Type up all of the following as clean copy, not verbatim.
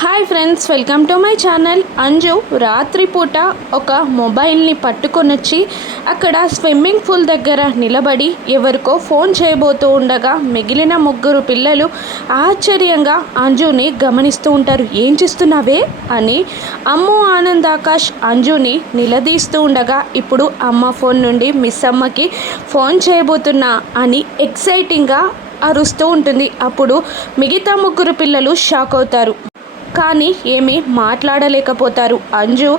Hi friends, welcome to my channel. Anju రాత్రిపూట ఒక మొబైల్ని పట్టుకొనొచ్చి అక్కడ స్విమ్మింగ్ పూల్ దగ్గర నిలబడి ఎవరికో ఫోన్ చేయబోతూ ఉండగా మిగిలిన ముగ్గురు పిల్లలు ఆశ్చర్యంగా అంజుని గమనిస్తూ ఉంటారు. ఏం చేస్తున్నావే అని అమ్ము ఆనంద్ ఆకాష్ అంజుని నిలదీస్తూ ఉండగా ఇప్పుడు అమ్మ ఫోన్ నుండి మిస్ అమ్మకి ఫోన్ చేయబోతున్నా అని ఎక్సైటింగ్గా అరుస్తూ ఉంటుంది. అప్పుడు మిగతా ముగ్గురు పిల్లలు షాక్ అవుతారు, కానీ ఏమీ మాట్లాడలేకపోతారు. అంజు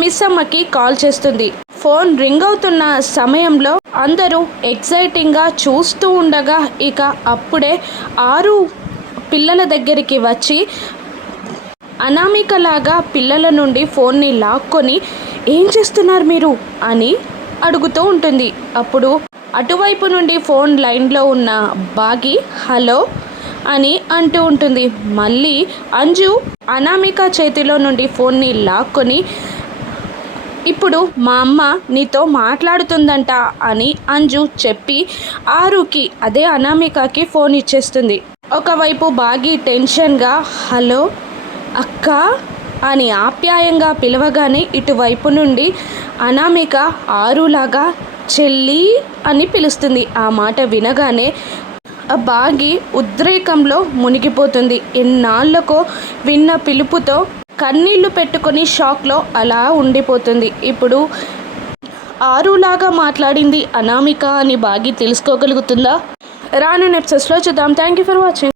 మిస్ అమ్మకి కాల్ చేస్తుంది. ఫోన్ రింగ్ అవుతున్న సమయంలో అందరూ ఎక్సైటింగ్గా చూస్తూ ఉండగా ఇక అప్పుడే 6 పిల్లల దగ్గరికి వచ్చి అనామికలాగా పిల్లల నుండి ఫోన్ని లాక్కొని ఏం చేస్తున్నారు మీరు అని అడుగుతూ ఉంటుంది. అప్పుడు అటువైపు నుండి ఫోన్ లైన్లో ఉన్న బాగి హలో అని అంటూ ఉంటుంది. మళ్ళీ అంజు అనామిక చేతిలో నుండి ఫోన్ని లాక్కొని ఇప్పుడు మా అమ్మ నీతో మాట్లాడుతుందంట అని అంజు చెప్పి 6కి అదే అనామికకి ఫోన్ ఇచ్చేస్తుంది. ఒకవైపు బాగి టెన్షన్గా హలో అక్క అని ఆప్యాయంగా పిలవగానే ఇటువైపు నుండి అనామిక 6లాగా చెల్లి అని పిలుస్తుంది. ఆ మాట వినగానే బాగి ఉద్రేకంలో మునిగిపోతుంది. ఎన్నాళ్ళకో విన్న పిలుపుతో కన్నీళ్లు పెట్టుకొని షాక్లో అలా ఉండిపోతుంది. ఇప్పుడు 6లాగా మాట్లాడింది అనామిక అని బాగి తెలుసుకోగలుగుతుందా? రాను ఎపిసోడ్స్లో చూద్దాం. Thank you for watching.